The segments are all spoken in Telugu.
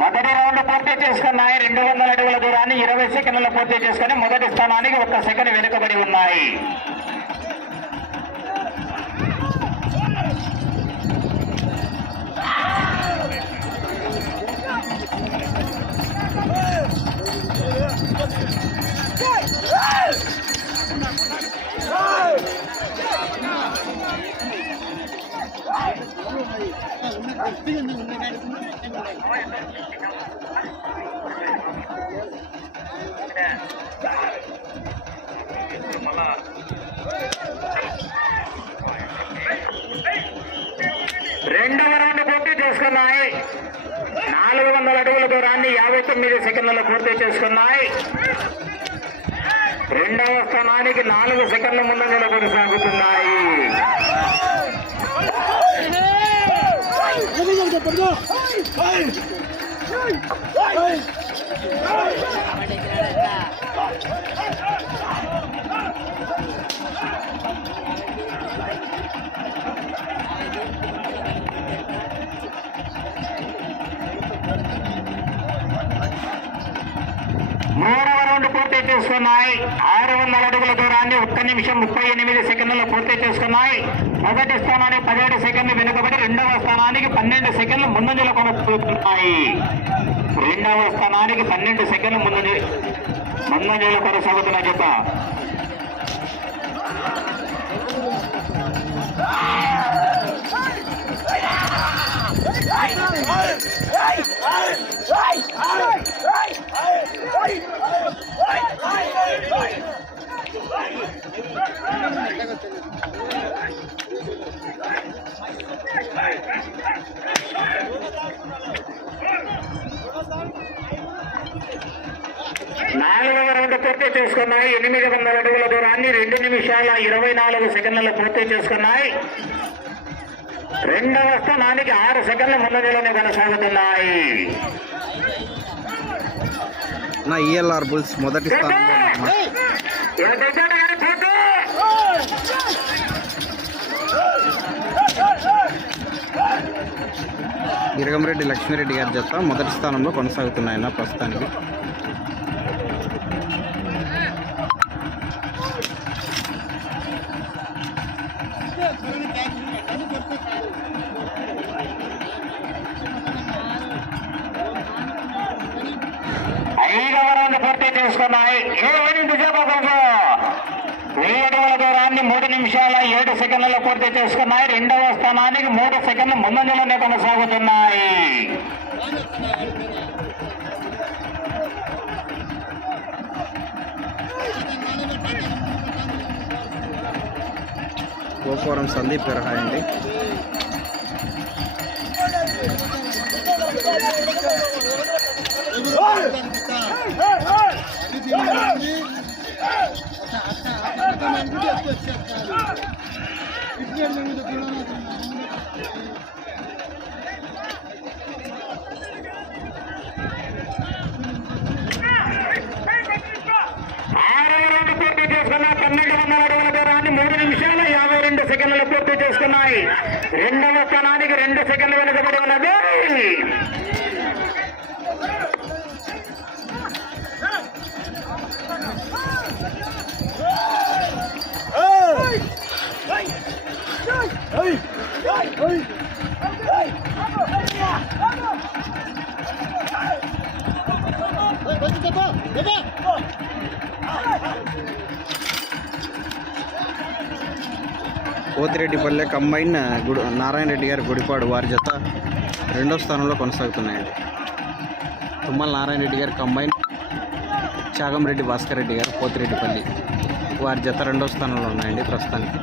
మొదటి రౌండ్ పూర్తి చేసుకున్నాయి. రెండు వందల అడుగుల దూరాన్ని ఇరవై సెకండ్లు పూర్తి చేసుకుని మొదటి స్థానానికి ఒక్క సెకండ్ వెనుకబడి ఉన్నాయి. నాలుగు వందల అడుగుల దూరాన్ని యాభై తొమ్మిది సెకండ్లలో పూర్తి చేసుకున్నాయి రెండవ స్థానానికి నాలుగు సెకండ్ల ముందంజలో కొనసాగుతున్నాయి Hey! చేసుకున్నాయి ఆరు వందల అడుగుల దూరాన్ని ఒక్క నిమిషం ముప్పై ఎనిమిది సెకండ్లు పూర్తి చేసుకున్నాయి మొదటి స్థానానికి పదిహేడు సెకండ్లు వెనుకబడి రెండవ స్థానానికి పన్నెండు సెకండ్లు ముందంజలో కొనసాగుతున్నాయి రెండవ స్థానానికి పన్నెండు సెకండ్లు ముందు ముందంజలో కొనసాగుతున్న జత నాలుగవ రౌండ్ పూర్తి చేసుకున్నాయి. ఎనిమిది వందల అడుగుల దూరాన్ని రెండు నిమిషాల ఇరవై నాలుగు సెకండ్లలో పూర్తి చేసుకున్నాయి. రెండవ స్థానానికి ఆరు సెకండ్ల ముందంజలోనే కొనసాగుతున్నాయి. నా ఈఎల్ఆర్ బుల్స్ మొదటి స్థానంలో ఇరగంరెడ్డి లక్ష్మీరెడ్డి గారి జత మొదటి స్థానంలో కొనసాగుతున్నాయన్న ప్రస్తుతానికి ఐదవ రౌండ్ పూర్తి చేసుకున్నాయి ఏడు నిజాబాబు వెయ్యి స్థానాన్ని మూడు నిమిషాల ఏడు సెకండ్లలో పూర్తి చేసుకున్నాయి. రెండవ స్థానానికి మూడు సెకండ్లు ముందంజలోనే కొనసాగుతున్నాయి. గోపురం సందీప్ గారు హాయ్ అండి ఆరవ రౌండ్ పూర్తి చేసుకున్న పన్నెండు వందల అడుగుల మూడు నిమిషాల యాభై రెండు సెకండ్లు పూర్తి చేసుకున్నాయి. రెండవ స్థానానికి రెండు సెకండ్లు వెనుక ఉన్నది కోతిరెడ్డిపల్లె కంబైన్ గుడి నారాయణ రెడ్డి గారి గుడిపాడు వారి జత రెండో స్థానంలో కొనసాగుతున్నాయండి. తుమ్మల నారాయణ రెడ్డి గారి కంబైన్ చాగంరెడ్డి భాస్కర్ రెడ్డి గారు కోతిరెడ్డిపల్లి వారి జత రెండో స్థానంలో ఉన్నాయండి ప్రస్తుతానికి.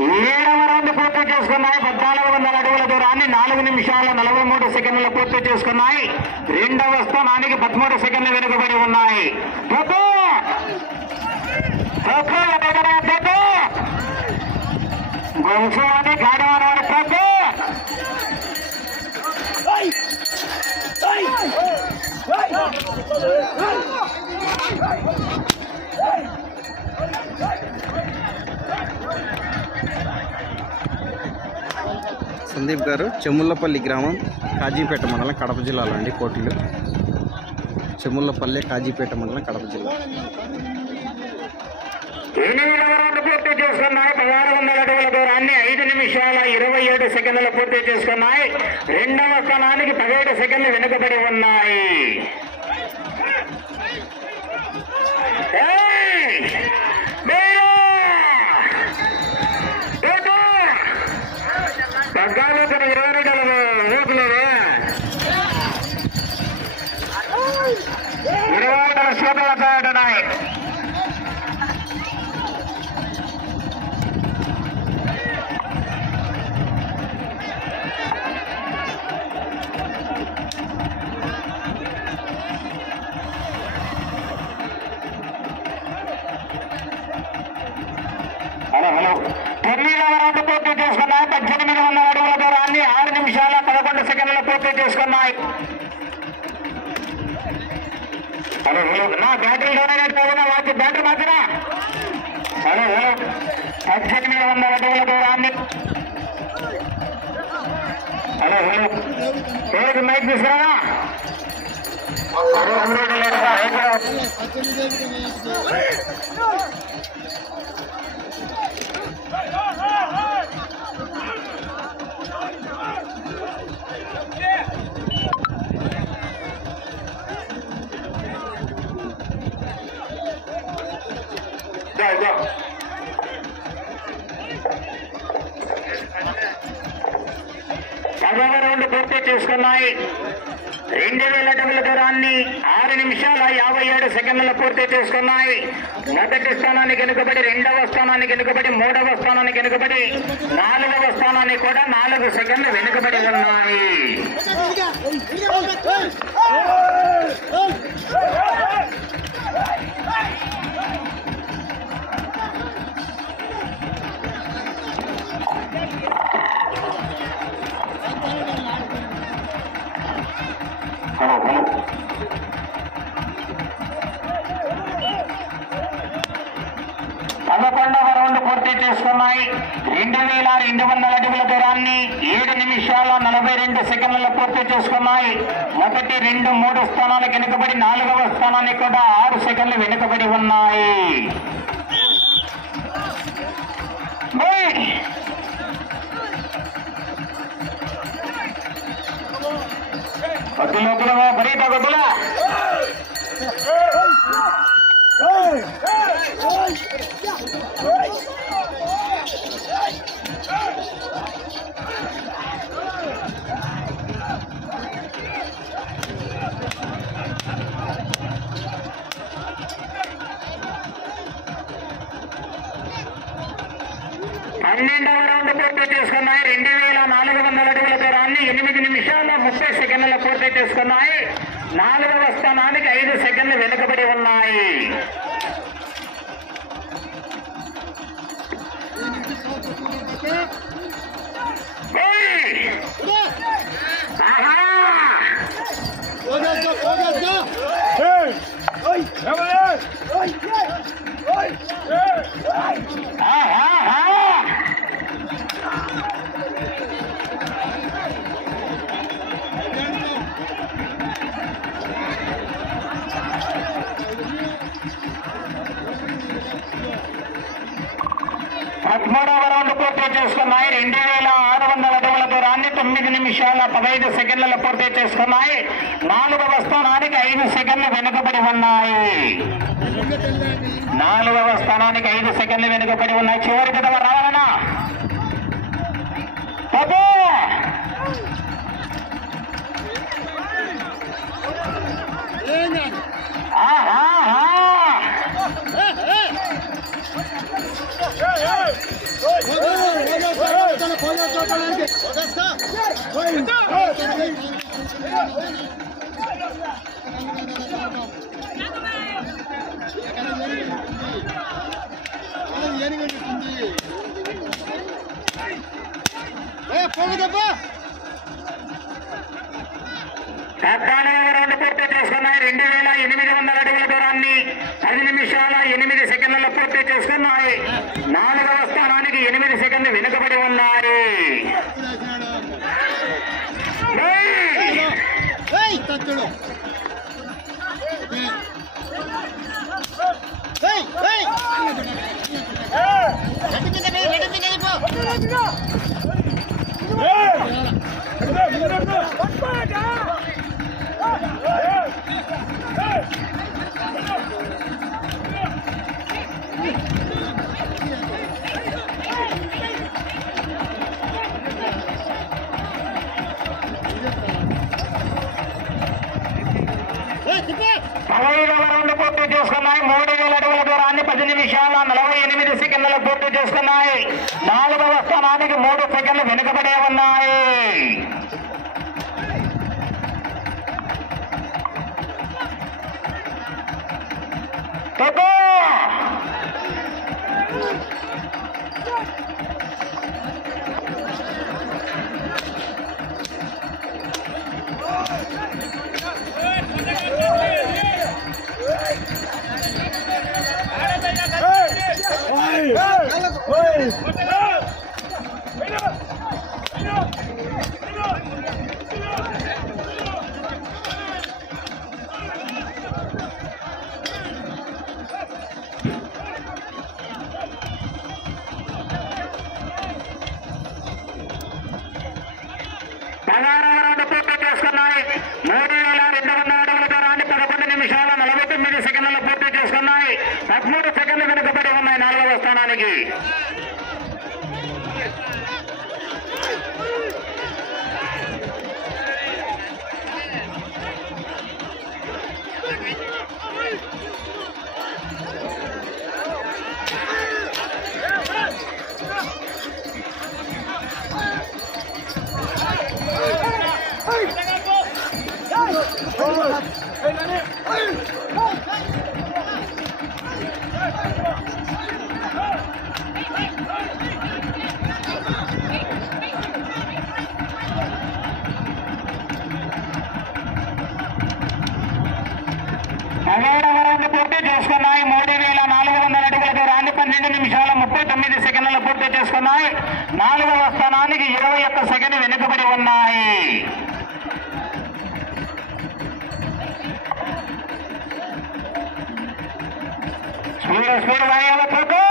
ఏడవ రౌండ్ పూర్తి చేసుకున్నాయి. పద్నాలుగు వందల అడుగుల దూరాన్ని నాలుగు నిమిషాల నలభై మూడు సెకండ్లు పూర్తి చేసుకున్నాయి. రెండవ స్థానానికి పదమూడు సెకండ్లు వెనుకబడి ఉన్నాయి. పోతూ! పోతూ, ఎక్కడికైనా Hey! సందీప్ గారు చెముల్లపల్లి గ్రామం కాజీపేట మండలం కడప జిల్లాలో అండి పోటీలు చెముల్లపల్లి కాజీపేట మండలం కడప జిల్లా. పూర్తి చేసుకున్నాయి పదహారు వందల అడుగుల దూరాన్ని ఐదు నిమిషాల ఇరవై ఏడు సెకండ్లు పూర్తి చేసుకున్నాయి. రెండవ స్థానానికి పదిహేడు సెకండ్లు వెనుకబడి ఉన్నాయి. తన ఇరవై రెండు ఊపులేదు ఇరవై రెండు శ్రోతలతో ఉంటున్నాయి పదకొండు పూర్తి చేసుకున్నాయి. నా బ్యాటరీ డోనేట్ కాకుండా వాటి బ్యాటరీ మాత్రమే హలో హలో పద్దెనిమిది వందల అడుగుల దూరాన్ని. హలో హలో పేరుకి మైక్ తీసుకురా పదవ రౌండ్ పూర్తి చేసుకున్నాయి. రెండు వేల అడుగుల దూరాన్ని ఆరు నిమిషాల యాభై ఏడు సెకండ్లు పూర్తి చేసుకున్నాయి. మొదటి స్థానానికి వెనుకబడి రెండవ స్థానానికి వెనుకబడి మూడవ స్థానానికి వెనుకబడి నాలుగవ స్థానానికి కూడా నాలుగు సెకండ్లు వెనుకబడి ఉన్నాయి. రెండు మూడు స్థానాలు వెనుకబడి నాలుగవ స్థానానికి కూడా ఆరు సెకండ్లు వెనుకబడి ఉన్నాయి ఓయ్! వద్దులు బరీత వద్దులా పన్నెండవ రౌండ్ పూర్తి చేసుకున్నాయి రెండు వేల నాలుగు వందల అడుగుల దూరాన్ని ఎనిమిది నిమిషాల ముప్పై సెకండ్ల పూర్తి చేసుకున్నాయి నాలుగవ స్థానానికి ఐదు సెకండ్లు వెనుకబడి ఉన్నాయి ఏయ్! ఆహా! ఆహా! పదమూడవ రౌండ్ పూర్తి చేసుకున్నాయి రెండు వేల ఆరు వందల అడుగుల దూరాన్ని తొమ్మిది నిమిషాల పదహైదు సెకండ్లలో పూర్తి చేసుకున్నాయి. నాలుగవ స్థానానికి ఐదు సెకండ్లు వెనుకబడి ఉన్నాయి. నాలుగవ స్థానానికి ఐదు సెకండ్లు వెనుకబడి ఉన్నాయి. చివరి విధవ రావాలనా బాబు! ఆహాహా! పద్నాలుగవ రౌండ్ పూర్తి చేసుకున్నాయి రెండు వేల ఎనిమిది వందల అడుగుల దూరాన్ని పది నిమిషాల ఎనిమిది సెకండ్లలో పూర్తి చేసుకున్నాయి నాలుగవ స్థానం ఎనిమిది సెకండ్లు వెనుకబడి ఉన్నాయి. ఏయ్! పదహైదవ రౌండ్ పూర్తి చేసుకున్నాయి. మూడు వేల అడుగుల దూరాన్ని పది నిమిషాల నలభై ఎనిమిది సెకండ్లు పూర్తి చేసుకున్నాయి. నాలుగవ స్థానానికి మూడు సెకండ్లు వెనుకబడే ఉన్నాయి. Go! Hey! Hey! ఉన్నాయి నాలుగవ స్థానానికి ఇరవై ఒక్క సెకండ్ వెనుకబడి ఉన్నాయి. స్పీడ్ స్పీడ్ వాయాల పోకు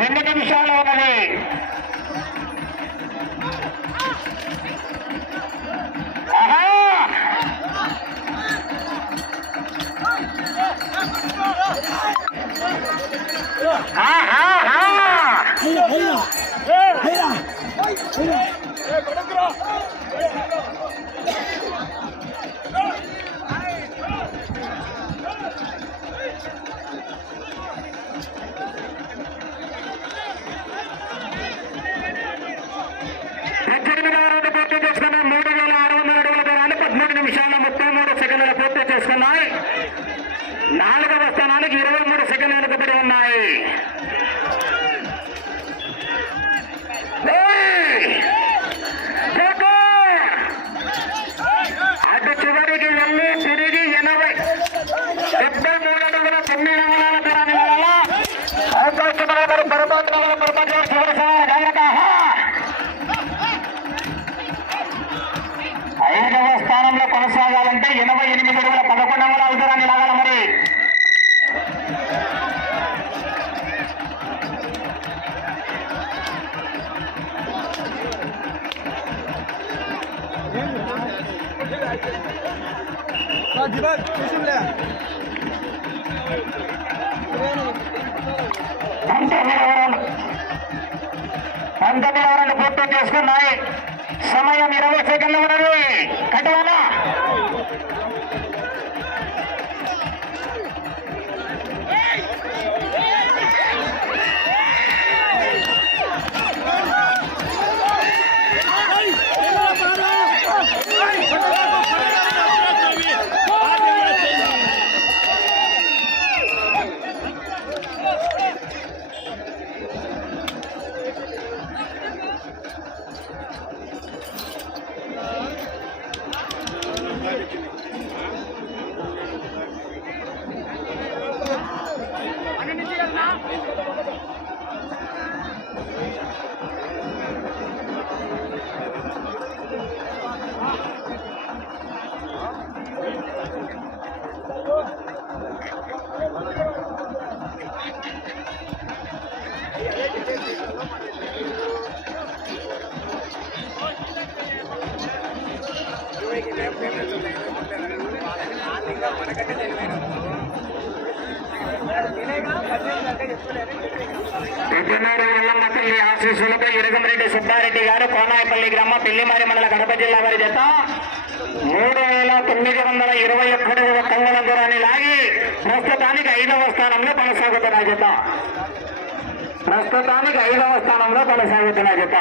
రెండు నిమిషాలు ఉన్నది. నాలుగవ ఇరవై మూడు సెకండ్లు వెనుకబడి ఉన్నాయి. అటు చివరికి వెళ్ళి తిరిగి ఎనభై డెబ్బై మూడు అడుగుల తొమ్మిది వందల దూరాన్ని వల్ల అవకాశం పొరపాటు పొరపాటు చివరి ఐదవ స్థానంలో కొనసాగాలంటే ఎనభై ఎనిమిది అడుగుల పంతొమ్మిదవ రౌండ్ పూర్తి చేసుకున్నాయి. సమయం ఇరవై సెకండ్లు ఉన్నది. కట్టవాలా పెద్దనూరు ఆశీస్సులతో ఇరగంరెడ్డి సుబ్బారెడ్డి గారు కోనాయపల్లి గ్రామ పెళ్ళిమారి మండల కడప జిల్లా వారి జత మూడు వేల తొమ్మిది వందల ఇరవై ఒక్కడవ కంగళ దూరాన్ని లాగి ప్రస్తుతానికి ఐదవ స్థానంలో కొనసాగుతున్న జత ప్రస్తుతానికి ఐదవ స్థానంలో కొనసాగుతున్న జత.